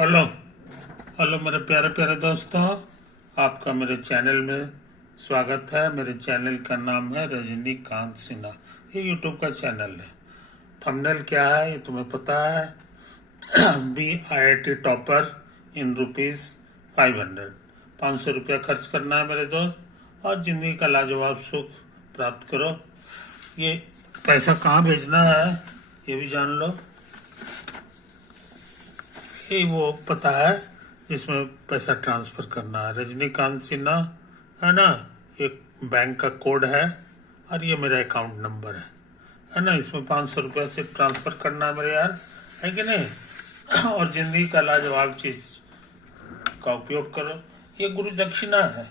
Hello hello मेरे प्यारे प्यारे दोस्तों, आपका मेरे चैनल में स्वागत है। मेरे चैनल का नाम है रजनीकांत सिन्हा। ये यूट्यूब का चैनल है। थंबनेल क्या है ये तुम्हें पता है। बी IIT टॉपर इन ₹500 ₹500 खर्च करना है मेरे दोस्त, और जिंदगी का लाजवाब सुख प्राप्त करो। ये पैसा कहाँ भेजना है ये भी जान लो। ये वो पता है जिसमें पैसा ट्रांसफर करना है। रजनीकांत सिन्हा है ना, एक बैंक का कोड है और ये मेरा अकाउंट नंबर है ना। इसमें ₹500 से ट्रांसफर करना है मेरे यार, है कि नहीं। और जिंदगी का लाजवाब चीज का उपयोग करो। ये गुरु दक्षिणा है।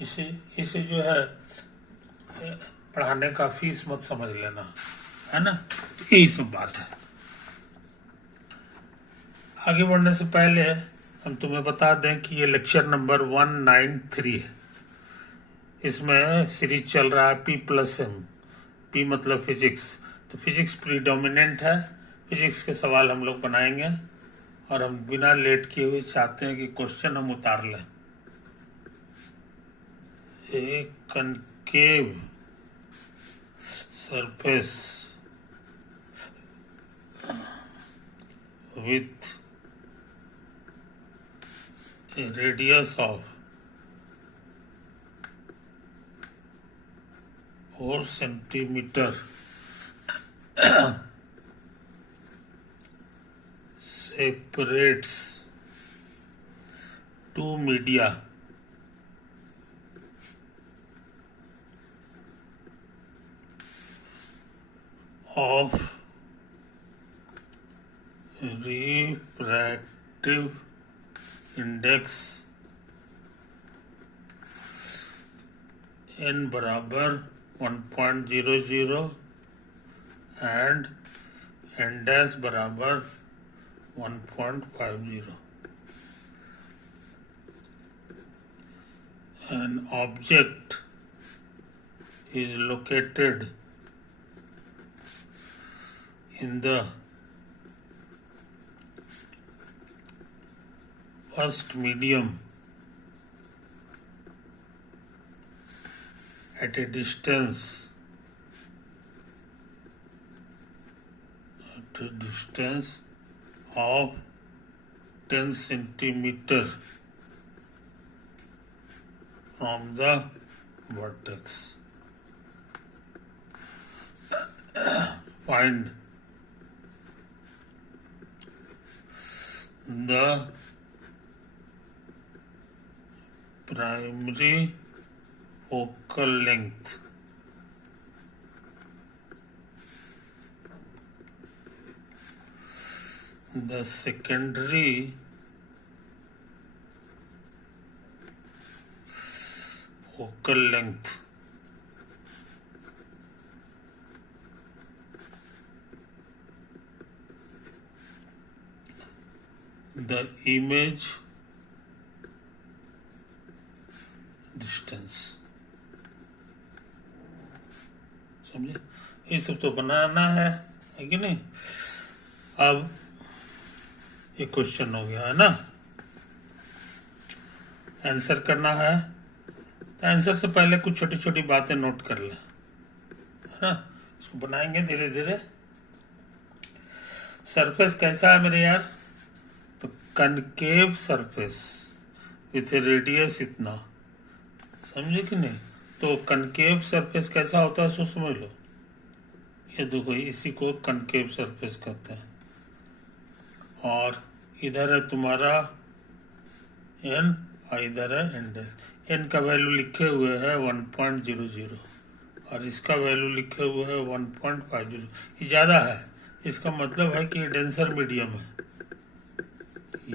इसे इसे जो है पढ़ाने का फीस मत समझ लेना, है ना। तो यही सब बात है। आगे बढ़ने से पहले हम तुम्हें बता दें कि ये लेक्चर नंबर 193 है। इसमें सीरीज चल रहा है P+M। P मतलब फिजिक्स, तो फिजिक्स प्रीडोमिनेंट है। फिजिक्स के सवाल हम लोग बनाएंगे और हम बिना लेट किए हुए चाहते हैं कि क्वेश्चन हम उतार लें। एक concave surface with a radius of 4 centimeter separates two media of refractive index n बराबर 1.00 एंड n डैश बराबर 1.50। An object is located in the first medium at a distance of 10 centimeter from the vertex. Find the primary focal length the secondary focal length the image distance. समझे, ये सब तो बनाना है कि नहीं। अब ये क्वेश्चन हो गया है ना, आंसर करना है। तो आंसर से पहले कुछ छोटी छोटी बातें नोट कर ले, है ना। इसको बनाएंगे धीरे धीरे। सरफेस कैसा है मेरे यार, तो कनकेव सरफेस विथ रेडियस इतना, समझे कि नहीं। तो कनकेव सरफेस कैसा होता है सो समझ लो। ये देखो, इसी को कनकेव सरफेस कहते हैं। और इधर है तुम्हारा n और इधर है n का वैल्यू लिखे हुए है 1.00 और इसका वैल्यू लिखे हुए है 1.50। ये ज्यादा है, इसका मतलब है कि ये डेंसर मीडियम है।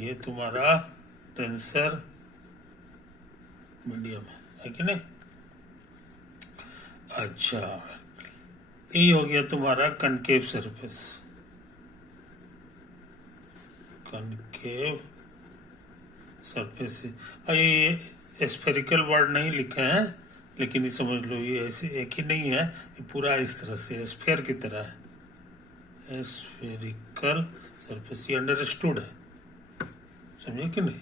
ये तुम्हारा डेंसर मीडियम है कि नहीं। अच्छा, ये हो गया तुम्हारा कनकेव सरफेस। कनकेव सरफेस, ये स्फेरिकल वर्ड नहीं लिखे हैं, लेकिन ये समझ लो ये ऐसे एक ही नहीं है, ये पूरा इस तरह से स्फेयर की तरह है। स्फेरिकल सरफेस, ये अंडरस्टूड है। समझे कि नहीं?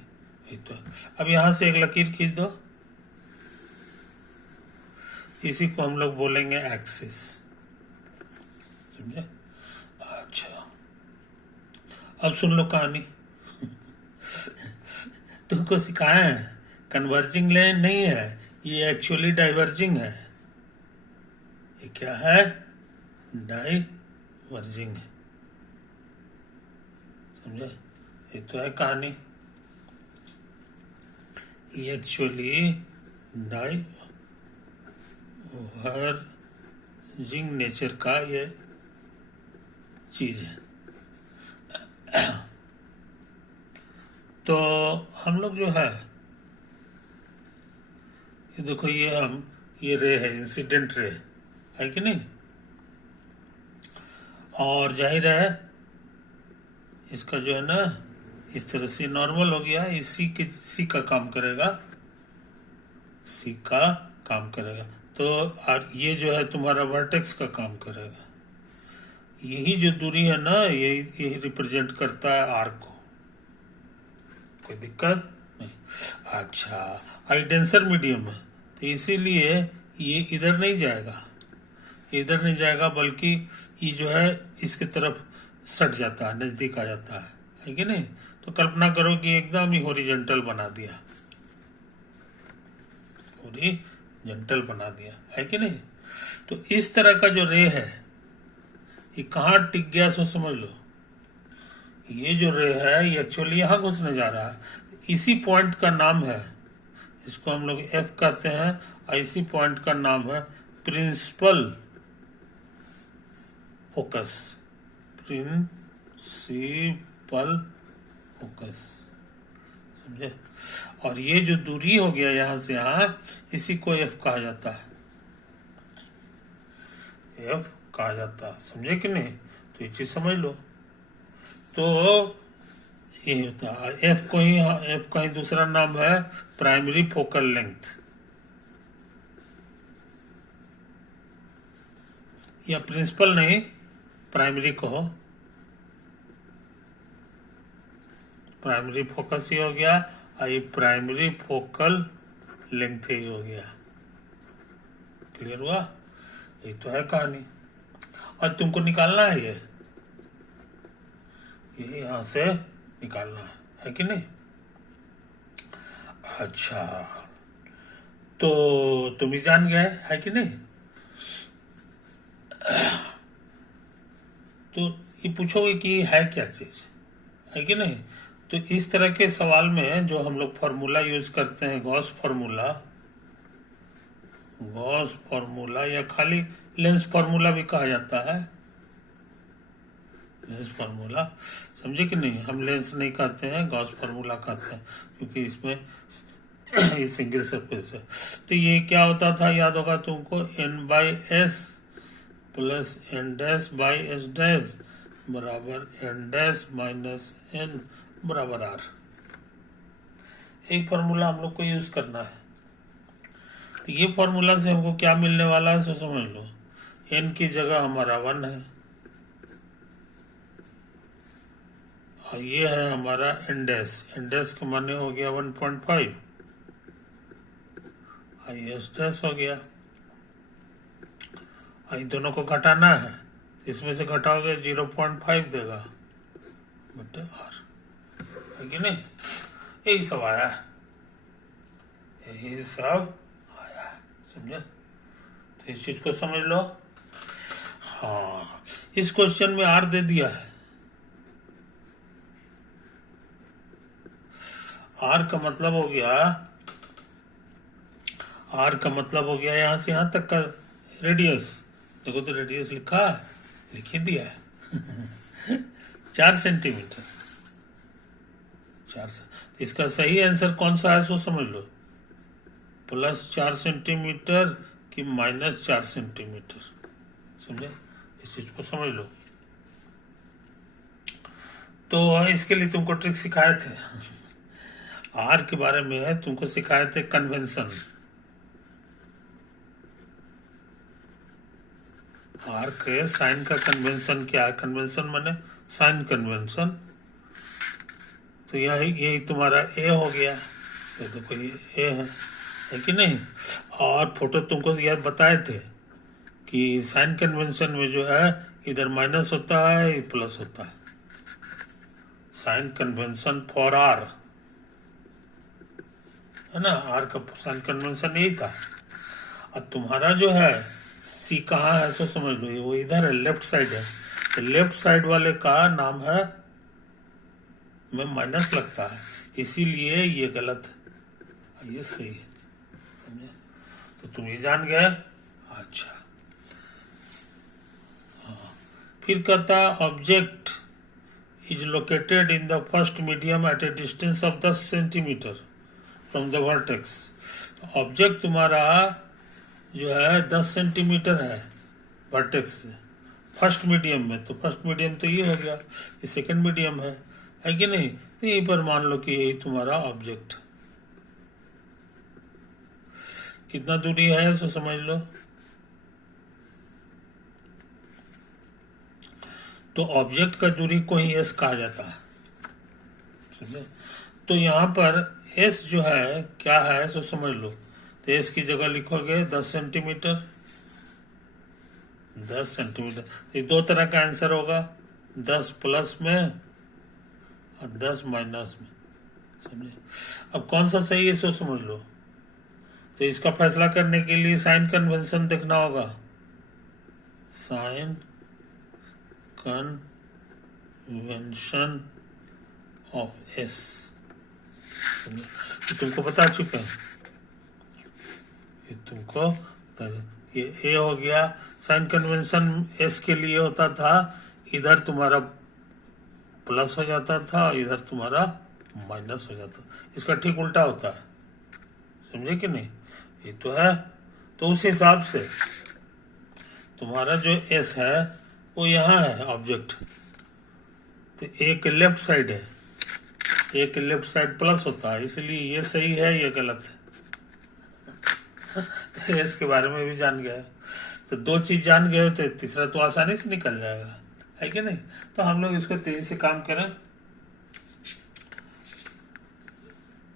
ये तो अब यहां से एक लकीर खींच दो, इसी को हम लोग बोलेंगे एक्सिस। समझे? अच्छा, अब सुन लो कहानी। तुमको सिखाया है कन्वर्जिंग लाइन नहीं है, ये एक्चुअली डाइवर्जिंग है। ये क्या है? डाइवर्जिंग है। समझे? ये तो है कहानी। ये एक्चुअली डाइवर्जिंग नेचर का ये चीज है। तो हम लोग जो है, ये देखो, ये रे है, इंसिडेंट रे है कि नहीं? और जाहिर है इसका जो है ना, इस तरह से नॉर्मल हो गया, इसी का काम करेगा, सी का काम करेगा। तो और ये जो है तुम्हारा वर्टेक्स का काम करेगा। यही जो दूरी है ना, यही रिप्रेजेंट करता है आर्क को। कोई दिक्कत नहीं। अच्छा, आई डेंसर मीडियम है, तो इसीलिए ये इधर नहीं जाएगा, इधर नहीं जाएगा, बल्कि ये जो है इसके तरफ सट जाता है, नजदीक आ जाता है कि नहीं? तो कल्पना करो कि एकदम ही हॉरिजॉन्टल बना दिया, हॉरिजॉन्टल बना दिया, है कि नहीं? तो इस तरह का जो रे है, ये कहाँ टिक गया सो समझ लो। ये जो रे है ये एक्चुअली यहाँ घुसने जा रहा है, इसी पॉइंट का नाम है, इसको हम लोग एफ कहते हैं, और इसी पॉइंट का नाम है प्रिंसिपल फोकस। प्रिंसिपल फोकस, समझे? और ये जो दूरी हो गया यहां से यहां, इसी को एफ कहा जाता है, एफ कहा जाता है। समझे कि नहीं? तो ये चीज समझ लो। तो ये होता है एफ का ही दूसरा नाम है प्राइमरी फोकल लेंथ, या प्रिंसिपल नहीं, प्राइमरी कहो, प्राइमरी फोकस ही हो गया, और ये प्राइमरी फोकल लेंथ ही हो गया। क्लियर हुआ? ये तो है कहानी। और तुमको निकालना है ये यहां से निकालना है कि नहीं? अच्छा, तो तुम ही जान गए, है कि नहीं? तो ये पूछोगे कि है क्या चीज, है कि नहीं? तो इस तरह के सवाल में जो हम लोग फॉर्मूला यूज करते हैं, गॉस फॉर्मूला या खाली लेंस फॉर्मूला भी कहा जाता है, लेंस फार्मूला। समझे कि नहीं? हम लेंस नहीं कहते हैं, गॉस फार्मूला कहते हैं, क्योंकि इसमें ये सिंगल सरफेस है। तो ये क्या होता था, याद होगा तुमको, n/s प्लस n'/s' बराबर n'-n बराबर r। एक फार्मूला हम लोग को यूज करना है। तो ये फार्मूला से हमको क्या मिलने वाला है, सो समझ लो। n की जगह हमारा 1 है, और ये है हमारा n' का माने हो गया 1.5, s' हो गया। इन दोनों को घटाना है, इसमें से घटाओगे 0.5 देगा बटे r, है कि नहीं? यही सब आया है, यही सब आया है, समझे? तो इस चीज को समझ लो। हाँ, इस क्वेश्चन में r दे दिया है। r का मतलब हो गया यहां से यहां तक का रेडियस। देखो तो रेडियस लिख ही दिया है 4 सेंटीमीटर। इसका सही आंसर कौन सा है सो समझ लो, +4 सेंटीमीटर कि -4 सेंटीमीटर। समझे? इस चीज को समझ लो। तो इसके लिए तुमको ट्रिक सिखाए थे, आर के बारे में तुमको सिखाए थे कन्वेंशन। आर के साइन का कन्वेंशन क्या है? कन्वेंशन माने साइन कन्वेंशन। तो यही तुम्हारा ए हो गया। तो देखो ये ए है कि नहीं। और फोटो तुमको यार बताए थे कि साइन कन्वेंशन में जो है इधर माइनस होता है, प्लस होता है। साइन कन्वेंशन फॉर आर है ना, आर का साइन कन्वेंशन यही था। और तुम्हारा जो है सी कहाँ है सो समझ लो, ये वो इधर है, लेफ्ट साइड है। तो लेफ्ट साइड वाले का नाम है में माइनस लगता है, इसीलिए ये गलत है, ये सही है। समझे? तो तुम ये जान गए। अच्छा, फिर कहता है object is located in the first medium at A distance of 10 centimetre from the vertex. Object तुम्हारा जो है 10 सेंटीमीटर है वर्टेक्स से फर्स्ट मीडियम में। तो फर्स्ट मीडियम तो ये हो गया, ये सेकंड मीडियम है कि नहीं। तो यहीं पर मान लो कि यही तुम्हारा ऑब्जेक्ट कितना दूरी है सो समझ लो। तो ऑब्जेक्ट का दूरी को ही एस कहा जाता है, समझे। तो यहाँ पर एस जो है क्या है सो समझ लो। तो एस की जगह लिखोगे 10 सेंटीमीटर, 10 सेंटीमीटर। ये दो तरह का आंसर होगा, 10 प्लस में और 10 माइनस में, समझे। अब कौन सा सही है सो समझ लो। तो इसका फैसला करने के लिए साइन कन्वेंशन देखना होगा। साइन कन्वेंशन ऑफ एस तुमको बता चुका है, ये तुमको ये ए हो गया। साइन कन्वेंशन एस के लिए होता था, इधर तुम्हारा प्लस हो जाता था, इधर तुम्हारा माइनस हो जाता। इसका ठीक उल्टा होता है, समझे कि नहीं। ये तो है। तो उस हिसाब से तुम्हारा जो एस है वो यहाँ है ऑब्जेक्ट। तो एक लेफ्ट साइड है, एक लेफ्ट साइड प्लस होता है, इसलिए ये सही है, ये गलत है। तो एस के बारे में भी जान गया। तो दो चीज जान गए तो तीसरा तो आसानी से निकल जाएगा, है कि नहीं। तो हम लोग इसको तेजी से काम करें।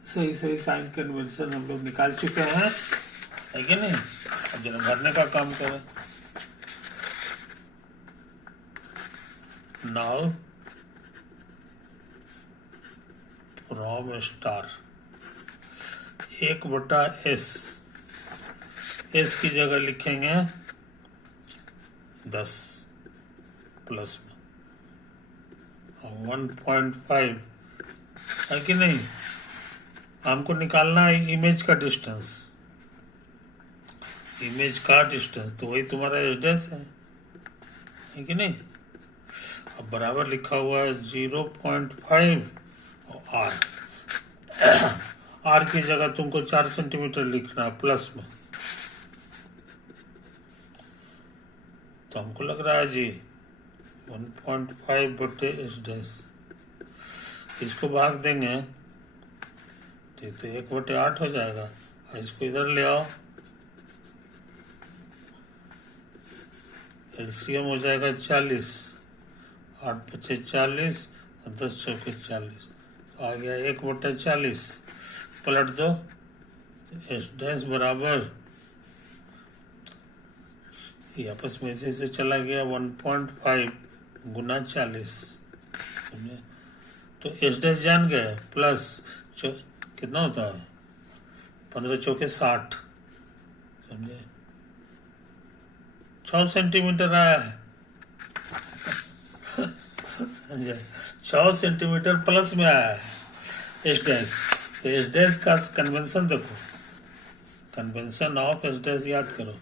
सही सही साइन कन्वेंशन हम लोग निकाल चुके हैं, है कि नहीं। अब जरा भरने का काम करें। Now from star 1/s, S की जगह लिखेंगे 10 प्लस में 1.5, है कि नहीं। हमको निकालना है इमेज का डिस्टेंस, इमेज का डिस्टेंस तो वही तुम्हारा एस है कि नहीं। अब बराबर लिखा हुआ है 0.5 और आर की जगह तुमको 4 सेंटीमीटर लिखना है प्लस में। तो हमको लग रहा है जी 1.5/s, इसको भाग देंगे तो 1/8 हो जाएगा। और इसको इधर ले आओ, एलसीएम हो जाएगा 40, 8×5 40 और 10×4 40, तो आ गया 1/40। पलट दो तो एस डैश बराबर ये आपस में से चला गया 1.5 गुना 40, समझे। तो एस डैश जान गए, प्लस कितना होता है 15×4 60, समझे। 6 सेंटीमीटर आया है, समझे। 6 सेंटीमीटर प्लस में आया है एस डैश। तो एस डैश का कन्वेंशन देखो, कन्वेंशन ऑफ एस डैश याद करो।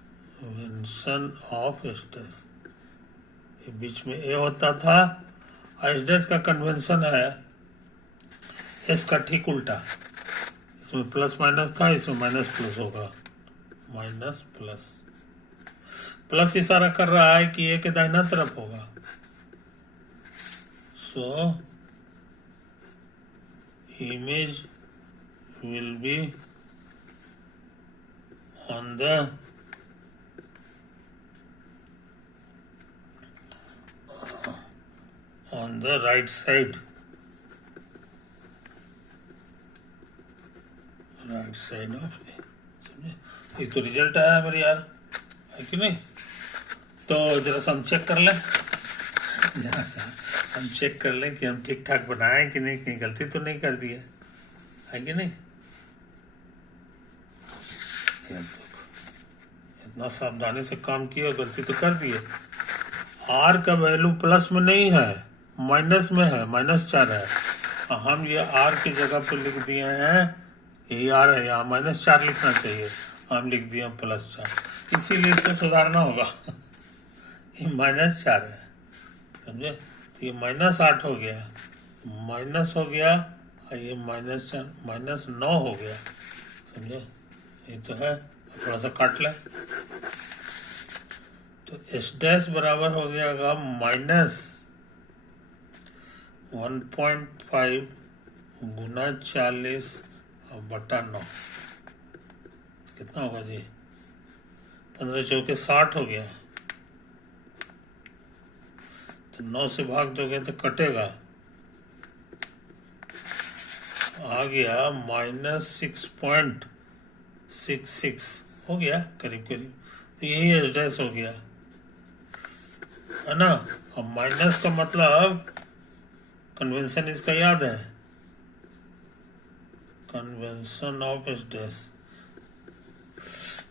कन्वेंशन ऑफ एस डैश, ये बीच में ए होता था। एस डैश का कन्वेंशन है एस का ठीक उल्टा, इसमें प्लस माइनस था, इसमें माइनस प्लस होगा, माइनस प्लस। प्लस इशारा कर रहा है कि ए के दाहिना तरफ होगा। So image will be on the the right side, right side of A. समझे? ये तो रिजल्ट आया मेरे यार, है कि नहीं? तो जरा सा हम चेक कर लें, जरा सा हम चेक कर लें कि हम ठीक ठाक बनाए कि नहीं, कहीं गलती तो नहीं कर दी है कि नहीं? यार देखो, इतना सावधानी से काम किया, गलती तो कर दी है। आर का वैल्यू प्लस में नहीं है, माइनस में है, -4 है। हम ये आर की जगह पर लिख दिए हैं, ये आर है, यहाँ -4 लिखना चाहिए, हम लिख दिए +4, इसीलिए इसको सुधारना होगा। ये -4 है, समझे? तो ये -8 हो गया, माइनस हो गया, और ये -9 हो गया, समझे? ये तो है, थोड़ा सा काट लें, तो एस डैश बराबर हो जाएगा -1.5 गुना 40/9, कितना होगा जी? 15 चौके 60 हो गया, तो 9 से भाग दोगे तो कटेगा, आ गया -6.66 हो गया करीब करीब, तो यही एस डैश हो गया, है ना? अब माइनस का मतलब कन्वेंशन इसका याद है, कन्वेंशन ऑफ एस डैश,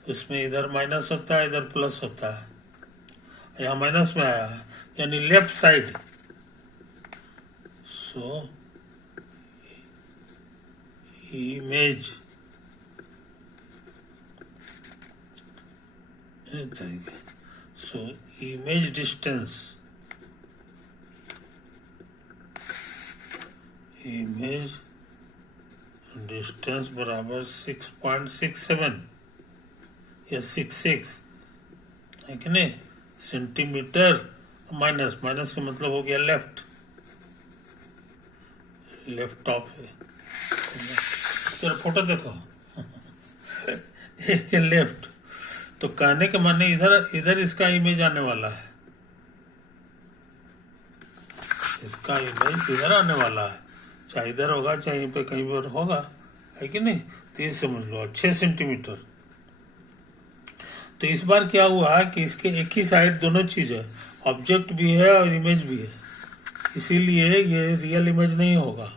उसमें इधर माइनस होता है, इधर प्लस होता है, यहाँ माइनस में आया है, यानी left side. So image so image distance, image distance बराबर 6.67 या 66, है कि नहीं? सेंटीमीटर, माइनस का मतलब हो गया लेफ्ट ऑफ है। चलो फोटो देखो, एक है लेफ्ट, तो कहने के माने इधर इसका इमेज आने वाला है, इसका इमेज इधर आने वाला है, चाहे इधर होगा चाहे यहीं पे कहीं पर होगा, है कि नहीं? तो ये समझ लो 6 सेंटीमीटर। तो इस बार क्या हुआ कि इसके एक ही साइड दोनों चीज है, ऑब्जेक्ट भी है और इमेज भी है, इसीलिए ये रियल इमेज नहीं होगा,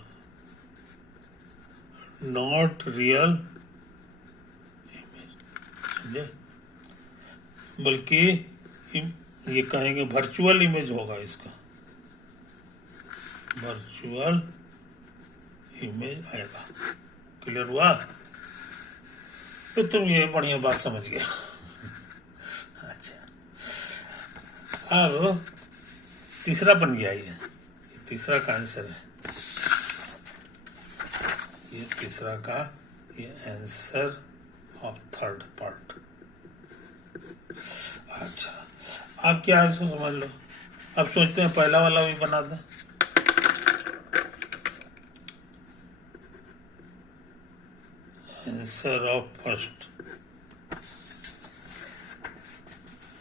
नॉट रियल इमेज, समझे? बल्कि ये कहेंगे वर्चुअल इमेज होगा, इसका वर्चुअल इमेज आएगा। क्लियर हुआ? तो तुम ये बढ़िया बात समझ गए। अच्छा, अब तीसरा बन गया, ये तीसरा का आंसर है, ये तीसरा का ये आंसर ऑफ थर्ड पार्ट। अच्छा, अब क्या है इसको समझ लो। अब सोचते हैं पहला वाला भी बना दें, आंसर ऑफ फर्स्ट।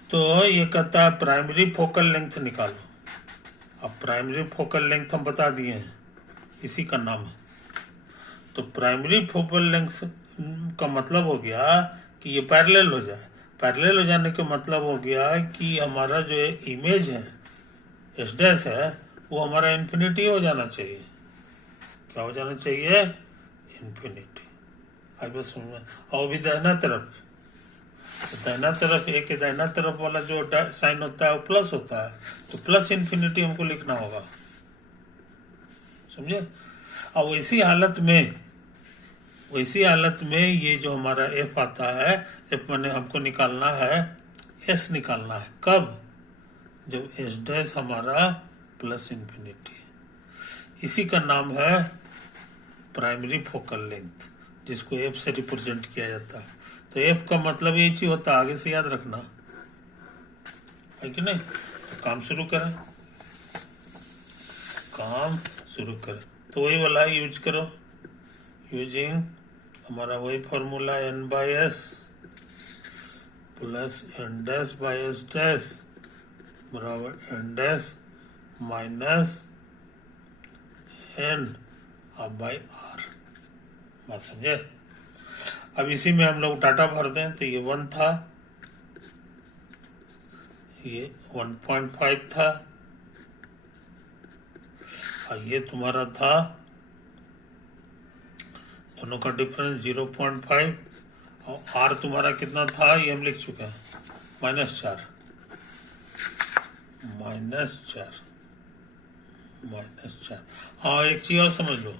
तो ये कहता है प्राइमरी फोकल लेंथ निकालो। अब प्राइमरी फोकल लेंथ हम बता दिए हैं, इसी का नाम है। तो प्राइमरी फोकल लेंथ का मतलब हो गया कि ये पैरेलल हो जाए। पैरेलल हो जाने का मतलब हो गया कि हमारा जो इमेज है एस डैश है वो हमारा इन्फिनिटी हो जाना चाहिए। क्या हो जाना चाहिए? इन्फिनिटी। आई बस और भी दाहिना तरफ, दाहिना तरफ एक के दाहिना तरफ वाला जो साइन होता है वो प्लस होता है, तो प्लस इन्फिनिटी हमको लिखना होगा, समझे? और वैसी हालत में ये जो हमारा एफ आता है, एफ मैंने हमको निकालना है, एस निकालना है। कब? जब एस डैश हमारा प्लस इन्फिनिटी। इसी का नाम है प्राइमरी फोकल लेंथ, जिसको एफ से रिप्रेजेंट किया जाता है। तो एफ का मतलब यही चीज होता है, आगे से याद रखना है कि नहीं? तो काम शुरू करें, तो वही वाला यूज करो, यूजिंग हमारा वही formula n/s plus n dash by S dash बराबर n dash minus N by R. बात समझे? अब इसी में हम लोग डाटा भर दें तो ये 1 था, ये 1.5 था, और ये तुम्हारा था, दोनों का डिफरेंस 0.5, और आर तुम्हारा कितना था ये हम लिख चुके हैं, -4 -4। हाँ, एक चीज और समझ लो,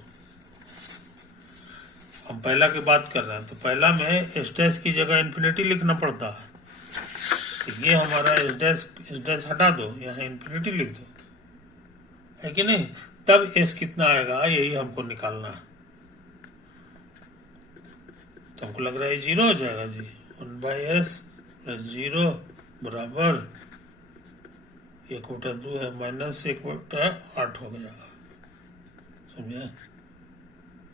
हम पहला की बात कर रहे हैं तो पहला में एस डैश की जगह इन्फिनिटी लिखना पड़ता है, तो ये हमारा एस डैश हटा दो, यहाँ इन्फिनिटी लिख दो, है कि नहीं? तब एस कितना आएगा यही हमको निकालना है। तो हमको लग रहा है 0 हो जाएगा जी, 1/s + 0 बराबर 1/2 है -1/8 हो जाएगा। समझे?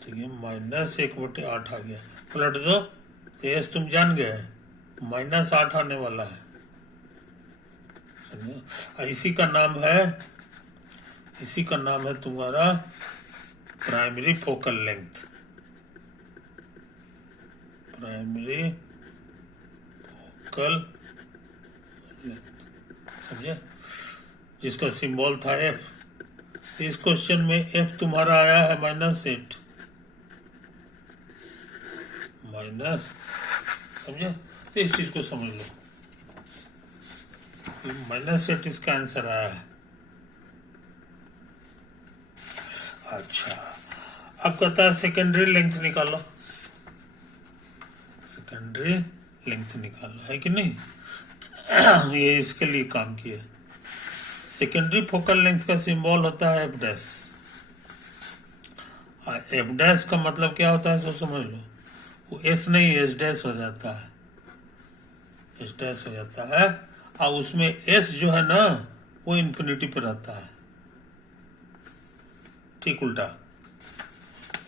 तो ये -1/8 आ गया। पलट दो तो एस तुम जान गए -8 आने वाला है। समझे? इसी का नाम है तुम्हारा primary focal length. Primary focal length, समझे? जिसका सिंबल था एफ। इस क्वेश्चन में एफ तुम्हारा आया है -8 माइनस, समझे? तो इस चीज को समझ लो, -8 इसका आंसर आया है। अच्छा, अब कहता है सेकेंडरी लेंथ निकालो। सेकेंडरी लेंथ निकालो, है कि नहीं? ये इसके लिए काम किया। सेकेंडरी फोकल लेंथ का सिंबल होता है एफ डैश। एफ डैश का मतलब क्या होता है सो समझ लो, वो एस नहीं एस डैश हो जाता है, एस डैश हो जाता है, और उसमें एस जो है ना वो इन्फिनिटी पे रहता है, ठीक उल्टा।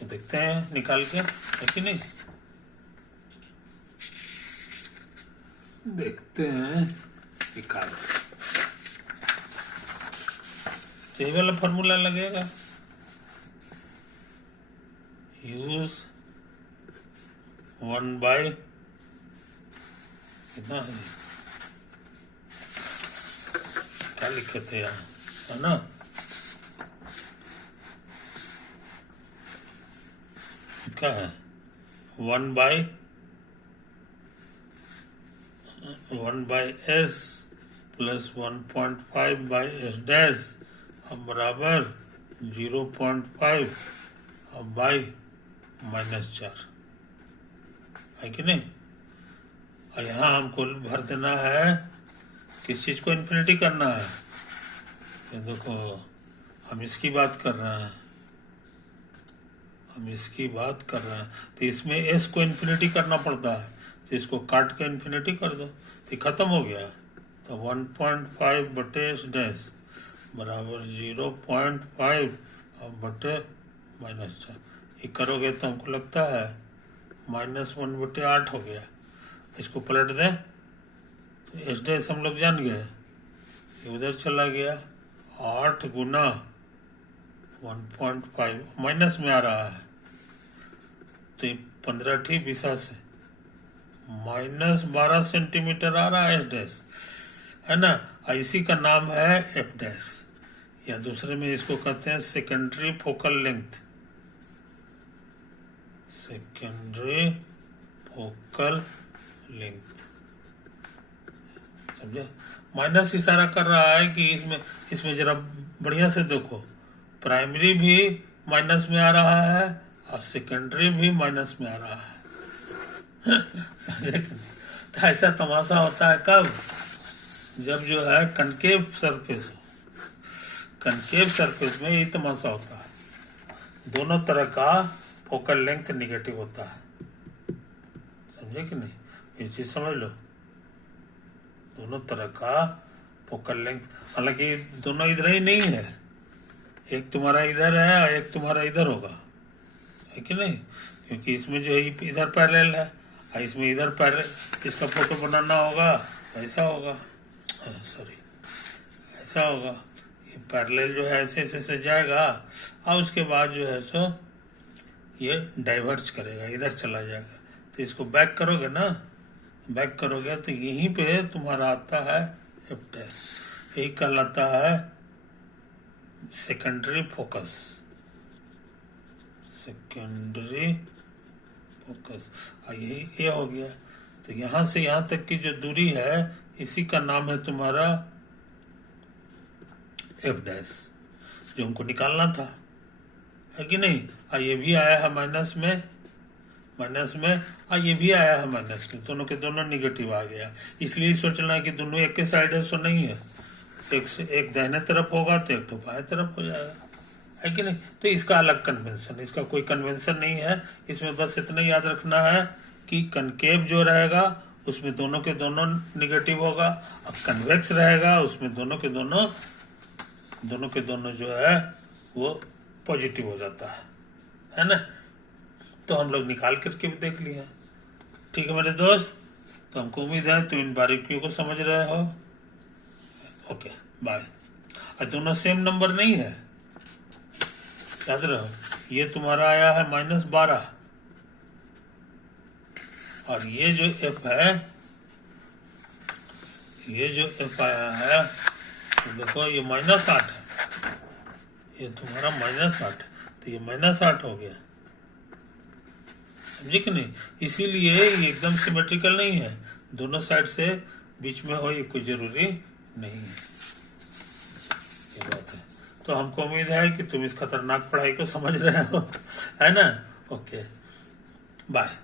तो देखते हैं निकाल के, है कि नहीं? देखते हैं निकाल, तो ये वाला फॉर्मूला लगेगा, यूज 1/, कितना है, क्या लिखे थे यहाँ, है ना? क्या है 1/s + 1.5/s डैश बराबर 0.5 बाई -4, है कि नहीं? और यहाँ हमको भर देना है, किस चीज को इन्फिनिटी करना है? ये देखो, हम इसकी बात कर रहे हैं, तो इसमें एस को इन्फिनिटी करना पड़ता है, तो इसको काट के इन्फिनिटी कर दो तो खत्म हो गया। तो 1.5/s डैश बराबर 0.5 बटे -4, ये करोगे तो हमको लगता है -1/8 हो गया। इसको पलट दें तो एस डैश हम लोग जान गए, ये उधर चला गया, 8 गुना 1.5 माइनस में आ रहा है, तो 15 ठीक 20 से -12 सेंटीमीटर आ रहा है एस डैश, है ना? इसी का नाम है एफ डैश, या दूसरे में इसको कहते हैं secondary focal length. Secondary focal length, समझे? माइनस इशारा कर रहा है कि इसमें जरा बढ़िया से देखो, प्राइमरी भी माइनस में आ रहा है और सेकेंडरी भी माइनस में आ रहा है। समझे कि नहीं? तो ऐसा तमाशा होता है कब, जब जो है कनकेव सरफेस में यही तमाशा होता है, दोनों तरह का फोकल लेंथ निगेटिव होता है। समझे कि नहीं? ये चीज समझ लो, दोनों तरह का फोकल लेंथ, हालांकि दोनों इधर ही नहीं है, एक तुम्हारा इधर है और एक तुम्हारा इधर होगा, है कि नहीं? क्योंकि इसमें जो है इधर पैरेलल है और इसमें इधर पैरेलल, इसका फोटो बनाना होगा ऐसा होगा, सॉरी ऐसा होगा, ये पैरेलल जो है ऐसे ऐसे से जाएगा और उसके बाद जो है सो ये डाइवर्ज करेगा, इधर चला जाएगा। तो इसको बैक करोगे ना, बैक करोगे तो यहीं पे तुम्हारा आता है एफ डैश, यही कहलाता है सेकेंडरी फोकस, सेकेंडरी फोकस। यही ये हो गया। तो यहां से यहां तक की जो दूरी है इसी का नाम है तुम्हारा एफ डैश, जो हमको निकालना था, है कि नहीं। ये भी आया है माइनस में, माइनस में, ये भी आया है माइनस में, दोनों के दोनों निगेटिव आ गया। इसलिए सोचना है कि दोनों एक के साइड है, सो नहीं है, एक दाहिने तरफ होगा तो एक तो बाएं तरफ हो जाएगा, है कि नहीं। तो इसका अलग कन्वेंशन, इसका कोई कन्वेंशन नहीं है। इसमें बस इतना याद रखना है कि कनकेव जो रहेगा उसमें दोनों के दोनों निगेटिव होगा, और कन्वेक्स रहेगा उसमें दोनों के दोनों जो है वो पॉजिटिव हो जाता है ना। तो हम लोग निकाल करके भी देख लिए। ठीक है मेरे दोस्त, तो हमको उम्मीद है तुम इन बारीकियों को समझ रहे हो। Okay bye. और दोनों सेम नंबर नहीं है, याद रहो। ये तुम्हारा आया है -12 और ये जो एफ है, ये जो एफ आया है तो देखो ये -8 है, ये तुम्हारा -8 है, तो ये -8 हो गया, समझे कि नहीं। इसीलिए ये एकदम सिमेट्रिकल नहीं है, दोनों साइड से बीच में हो ये कोई जरूरी नहीं है, ये बात है। तो हमको उम्मीद है कि तुम इस खतरनाक पढ़ाई को समझ रहे हो, है ना। Okay bye.